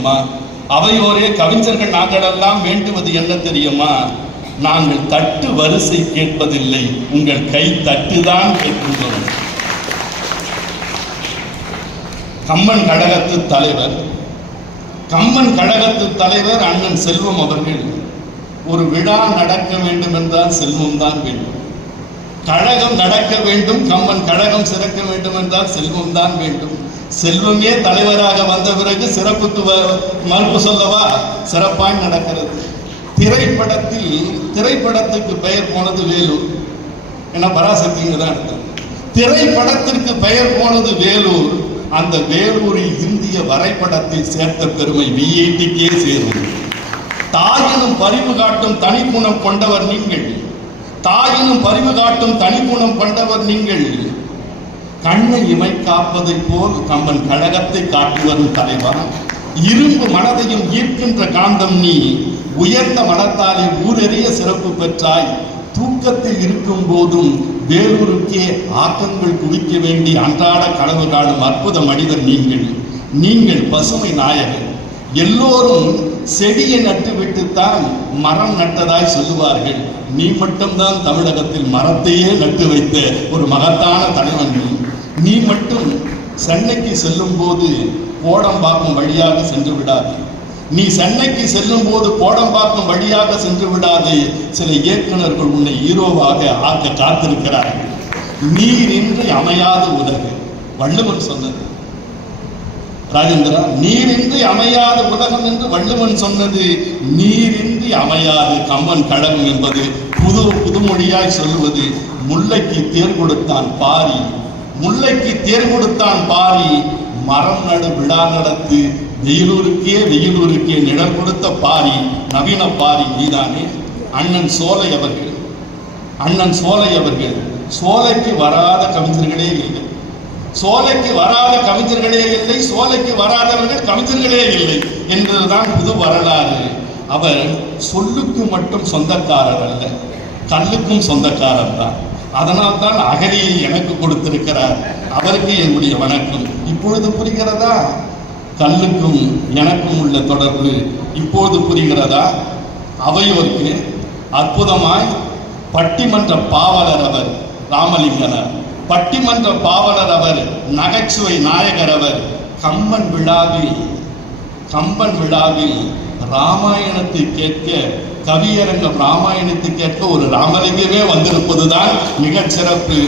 தெரியுமா? அவையோரே கவிஞர்கள் நாங்கள் எல்லாம் வேண்டுவது என்ன தெரியுமா? நாங்கள் தட்டு வரிசை கேட்பதில்லை, உங்கள் கை தட்டுதான் கேட்கின்றோம். கம்பன் கழகத்து தலைவர் அண்ணன் செல்வம் அவர்கள் ஒரு விழா நடக்க வேண்டும் என்றால் செல்வம் தான் வேண்டும். கழகம் நடக்க வேண்டும், கம்பன் கழகம் சிறக்க வேண்டும் என்றால் செல்வம் தான் வேண்டும். செல்வமே தலைவராக வந்த பிறகு சிறப்புக்கு மறுப்பு சொல்லவா? சிறப்பாய் நடக்கிறது. திரைப்படத்துக்கு பெயர் போனது வேலூர். ஏன்னா பராசக்திங்க தான் எடுத்தது. திரைப்படத்திற்கு பெயர் போனது வேலூர். அந்த வேலூரில் இந்திய வரைபடத்தில் சேர்த்த பெருமை விஐடிக்கே சேரும். தாயினும் பரிவு காட்டும் தனிக்குணம் கொண்டவர் நீங்கள். கண்ணை இமை காப்பதை போல் கம்பன் கழகத்தை காட்டி வரும் தலைவர். இரும்பு மனதையும் ஈர்க்கின்ற காந்தம் நீ. உயர்ந்த மனத்தாலே ஊரெறிய சிறப்பு பெற்றாய். தூக்கத்தில் இருக்கும் போதும் வேலூருக்கே ஆக்கங்கள் குவிக்க வேண்டி அன்றாட கனவு காணும் அற்புத மனிதர் நீங்கள் பசுமை நாயகர். எல்லோரும் செடியை நட்டுவிட்டுத்தான் மரம் நட்டதாய் சொல்லுவார்கள். நீ மட்டும்தான் தமிழகத்தில் மரத்தையே நட்டு வைத்த ஒரு மகத்தான தலைவன். நீ மட்டும் சென்னைக்கு செல்லும் போது கோடம்பாக்கம் வழியாக சென்று விடாது. நீ சென்னைக்கு செல்லும் போது கோடம்பாக்கம் வழியாக சென்று விடாது. சில இயக்குநர்கள் உன்னை ஹீரோவாக ஆக்க காத்திருக்கிறார்கள். நீரின்றி அமையாத உலகு, வள்ளுவன் சொன்னது. ராஜேந்திரா, நீரின்றி அமையாத உலகம் என்று வள்ளுவன் சொன்னது. நீரின்றி அமையாது கம்பன் கழகம் என்பது புதுமொழியாய் சொல்லுவது. முல்லைக்கு தேர் கொடுத்தான் பாரி, மரம் நடு விழா நடத்து. வெயிலூருக்கே நிழல் கொடுத்த பாரி, நவீன பாரி நீதானே. அண்ணன் சோலை அவர்கள் சோலைக்கு வராத கவிஞர்களே இல்லை. சோலைக்கு வராதவர்கள் கவிஞர்களே இல்லை என்பதுதான் புது வரலாறு. அவர் சொல்லுக்கு மட்டும் சொந்தக்காரர் அல்ல, கல்லுக்கும் சொந்தக்காரர் தான். அதனால் தான் அகலியை எனக்கு கொடுத்திருக்கிறார். அவருக்கு என்னுடைய வணக்கம். இப்பொழுது புரிகிறதா? கல்லுக்கும் எனக்கும் உள்ள தொடர்பு இப்போது புரிகிறதா? அவையோருக்கு அற்புதமாய் பட்டிமன்ற பாவலர் அவர் ராமலிங்கனர், பட்டிமன்ற பாவலர் அவர், நகைச்சுவை நாயகர் அவர். கம்பன் விழாவில் ராமாயணத்தை கேட்க, கவியரங்கம் ராமாயணத்தை கேட்க ஒரு ராமலிங்கமே வந்திருப்பதுதான் மிகச் சிறப்பு.